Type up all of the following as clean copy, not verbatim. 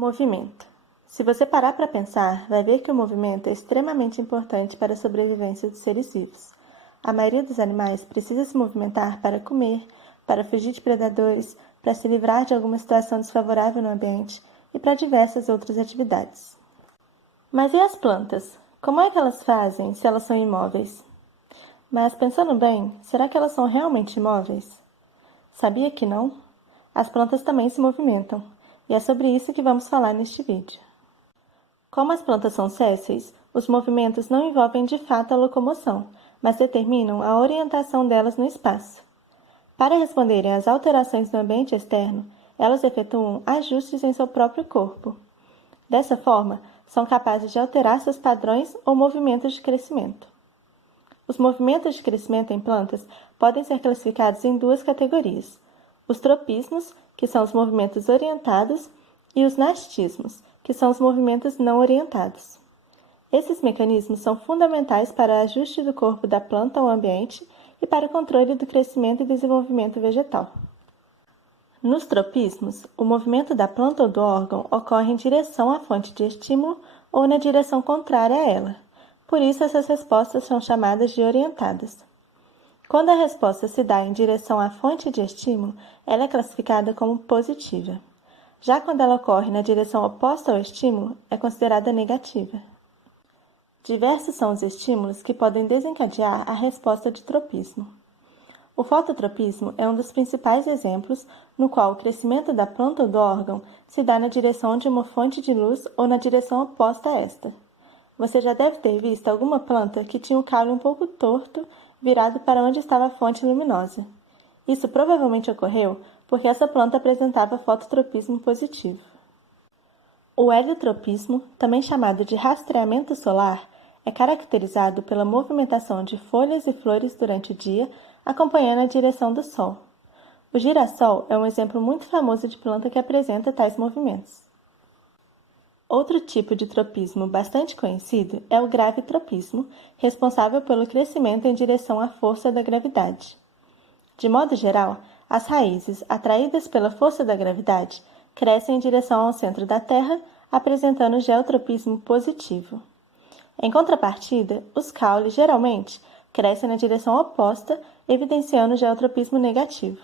Movimento. Se você parar para pensar, vai ver que o movimento é extremamente importante para a sobrevivência dos seres vivos. A maioria dos animais precisa se movimentar para comer, para fugir de predadores, para se livrar de alguma situação desfavorável no ambiente e para diversas outras atividades. Mas e as plantas? Como é que elas fazem se elas são imóveis? Mas pensando bem, será que elas são realmente imóveis? Sabia que não? As plantas também se movimentam, e é sobre isso que vamos falar neste vídeo. Como as plantas são sésseis, os movimentos não envolvem de fato a locomoção, mas determinam a orientação delas no espaço. Para responderem às alterações no ambiente externo, elas efetuam ajustes em seu próprio corpo. Dessa forma, são capazes de alterar seus padrões ou movimentos de crescimento. Os movimentos de crescimento em plantas podem ser classificados em duas categorias: os tropismos, que são os movimentos orientados, e os nastismos, que são os movimentos não orientados. Esses mecanismos são fundamentais para o ajuste do corpo da planta ao ambiente e para o controle do crescimento e desenvolvimento vegetal. Nos tropismos, o movimento da planta ou do órgão ocorre em direção à fonte de estímulo ou na direção contrária a ela. Por isso, essas respostas são chamadas de orientadas. Quando a resposta se dá em direção à fonte de estímulo, ela é classificada como positiva. Já quando ela ocorre na direção oposta ao estímulo, é considerada negativa. Diversos são os estímulos que podem desencadear a resposta de tropismo. O fototropismo é um dos principais exemplos no qual o crescimento da planta ou do órgão se dá na direção de uma fonte de luz ou na direção oposta a esta. Você já deve ter visto alguma planta que tinha o caule um pouco torto, virado para onde estava a fonte luminosa. Isso provavelmente ocorreu porque essa planta apresentava fototropismo positivo. O heliotropismo, também chamado de rastreamento solar, é caracterizado pela movimentação de folhas e flores durante o dia, acompanhando a direção do sol. O girassol é um exemplo muito famoso de planta que apresenta tais movimentos. Outro tipo de tropismo bastante conhecido é o gravitropismo, responsável pelo crescimento em direção à força da gravidade. De modo geral, as raízes, atraídas pela força da gravidade, crescem em direção ao centro da Terra, apresentando geotropismo positivo. Em contrapartida, os caules, geralmente, crescem na direção oposta, evidenciando geotropismo negativo.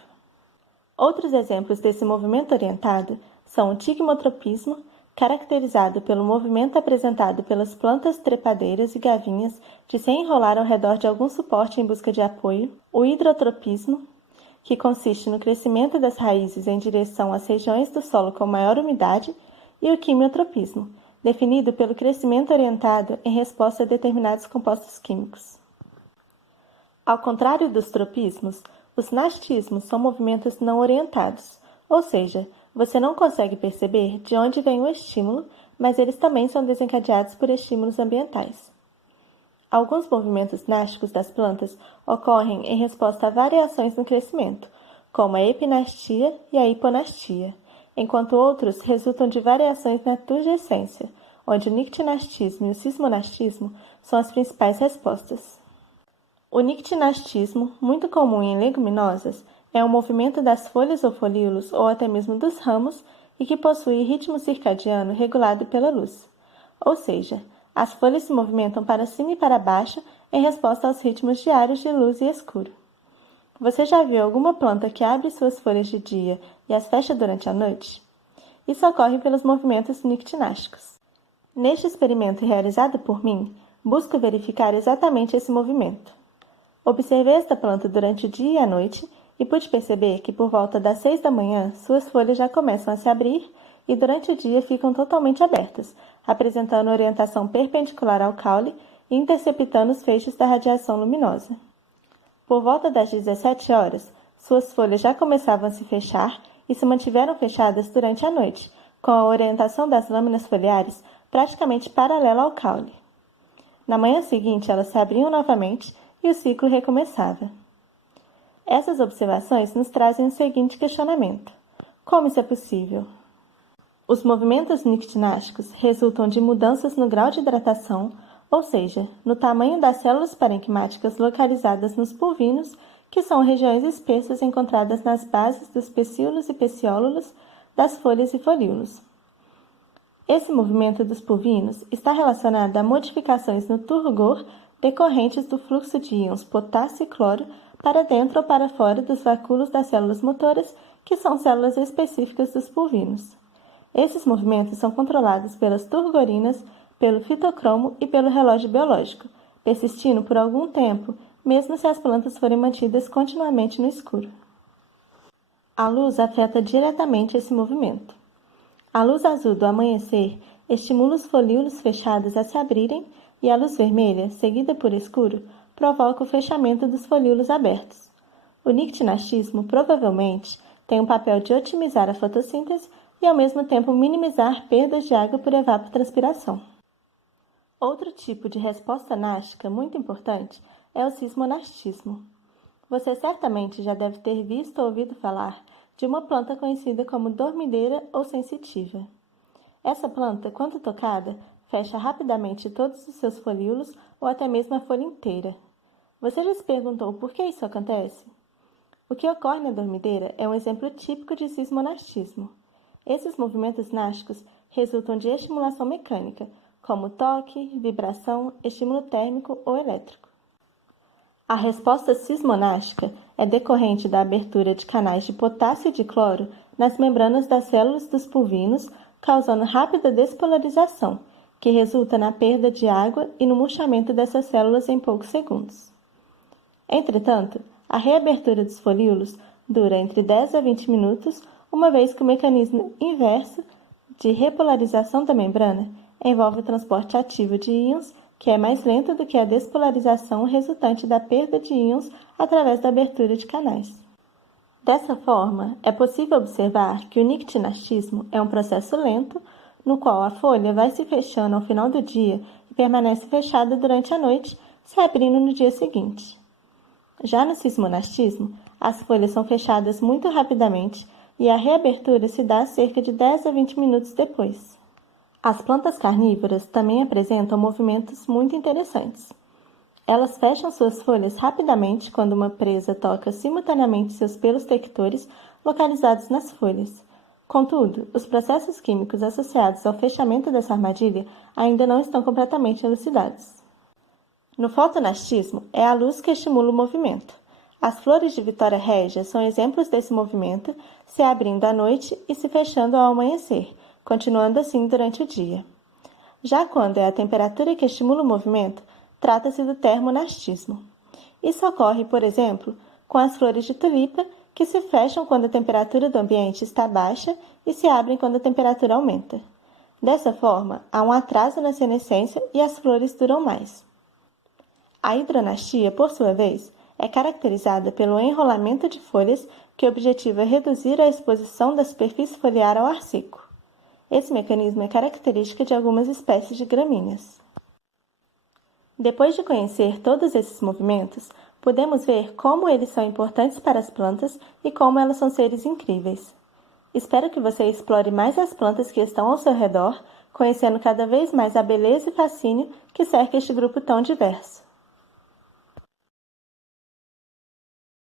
Outros exemplos desse movimento orientado são o tigmotropismo, caracterizado pelo movimento apresentado pelas plantas trepadeiras e gavinhas de se enrolar ao redor de algum suporte em busca de apoio, o hidrotropismo, que consiste no crescimento das raízes em direção às regiões do solo com maior umidade, e o quimiotropismo, definido pelo crescimento orientado em resposta a determinados compostos químicos. Ao contrário dos tropismos, os nastismos são movimentos não orientados, ou seja, você não consegue perceber de onde vem o estímulo, mas eles também são desencadeados por estímulos ambientais. Alguns movimentos násticos das plantas ocorrem em resposta a variações no crescimento, como a epinastia e a hiponastia, enquanto outros resultam de variações na turgescência, onde o nictinastismo e o cismonastismo são as principais respostas. O nictinastismo, muito comum em leguminosas, é um movimento das folhas ou folíolos ou até mesmo dos ramos e que possui ritmo circadiano regulado pela luz. Ou seja, as folhas se movimentam para cima e para baixo em resposta aos ritmos diários de luz e escuro. Você já viu alguma planta que abre suas folhas de dia e as fecha durante a noite? Isso ocorre pelos movimentos nictinásticos. Neste experimento realizado por mim, busco verificar exatamente esse movimento. Observei esta planta durante o dia e a noite e pude perceber que por volta das 6 da manhã suas folhas já começam a se abrir e durante o dia ficam totalmente abertas, apresentando orientação perpendicular ao caule e interceptando os feixes da radiação luminosa. Por volta das 17 horas, suas folhas já começavam a se fechar e se mantiveram fechadas durante a noite, com a orientação das lâminas foliares praticamente paralela ao caule. Na manhã seguinte, elas se abriam novamente e o ciclo recomeçava. Essas observações nos trazem o seguinte questionamento: como isso é possível? Os movimentos nictinásticos resultam de mudanças no grau de hidratação, ou seja, no tamanho das células parenquimáticas localizadas nos pulvinos, que são regiões espessas encontradas nas bases dos pecíolos e peciólulos das folhas e folíolos. Esse movimento dos pulvinos está relacionado a modificações no turgor decorrentes do fluxo de íons potássio e cloro para dentro ou para fora dos vacúolos das células motoras, que são células específicas dos pulvinos. Esses movimentos são controlados pelas turgorinas, pelo fitocromo e pelo relógio biológico, persistindo por algum tempo, mesmo se as plantas forem mantidas continuamente no escuro. A luz afeta diretamente esse movimento. A luz azul do amanhecer estimula os folíolos fechados a se abrirem e a luz vermelha, seguida por escuro, provoca o fechamento dos folíolos abertos. O nictinastismo provavelmente tem um papel de otimizar a fotossíntese e ao mesmo tempo minimizar perdas de água por evapotranspiração. Outro tipo de resposta nástica muito importante é o sismonastismo. Você certamente já deve ter visto ou ouvido falar de uma planta conhecida como dormideira ou sensitiva. Essa planta, quando tocada, fecha rapidamente todos os seus folíolos ou até mesmo a folha inteira. Você já se perguntou por que isso acontece? O que ocorre na dormideira é um exemplo típico de sismonastismo. Esses movimentos násticos resultam de estimulação mecânica, como toque, vibração, estímulo térmico ou elétrico. A resposta sismonástica é decorrente da abertura de canais de potássio e de cloro nas membranas das células dos pulvinos, causando rápida despolarização, que resulta na perda de água e no murchamento dessas células em poucos segundos. Entretanto, a reabertura dos folíolos dura entre 10 a 20 minutos, uma vez que o mecanismo inverso de repolarização da membrana envolve o transporte ativo de íons, que é mais lento do que a despolarização resultante da perda de íons através da abertura de canais. Dessa forma, é possível observar que o nictinastismo é um processo lento, no qual a folha vai se fechando ao final do dia e permanece fechada durante a noite, se abrindo no dia seguinte. Já no sismonastismo, as folhas são fechadas muito rapidamente e a reabertura se dá cerca de 10 a 20 minutos depois. As plantas carnívoras também apresentam movimentos muito interessantes. Elas fecham suas folhas rapidamente quando uma presa toca simultaneamente seus pelos tectores localizados nas folhas. Contudo, os processos químicos associados ao fechamento dessa armadilha ainda não estão completamente elucidados. No fotonastismo, é a luz que estimula o movimento. As flores de Vitória régia são exemplos desse movimento, se abrindo à noite e se fechando ao amanhecer, continuando assim durante o dia. Já quando é a temperatura que estimula o movimento, trata-se do termonastismo. Isso ocorre, por exemplo, com as flores de tulipa, que se fecham quando a temperatura do ambiente está baixa e se abrem quando a temperatura aumenta. Dessa forma, há um atraso na senescência e as flores duram mais. A hidronastia, por sua vez, é caracterizada pelo enrolamento de folhas que objetiva reduzir a exposição da superfície foliar ao ar seco. Esse mecanismo é característico de algumas espécies de gramíneas. Depois de conhecer todos esses movimentos, podemos ver como eles são importantes para as plantas e como elas são seres incríveis. Espero que você explore mais as plantas que estão ao seu redor, conhecendo cada vez mais a beleza e fascínio que cerca este grupo tão diverso.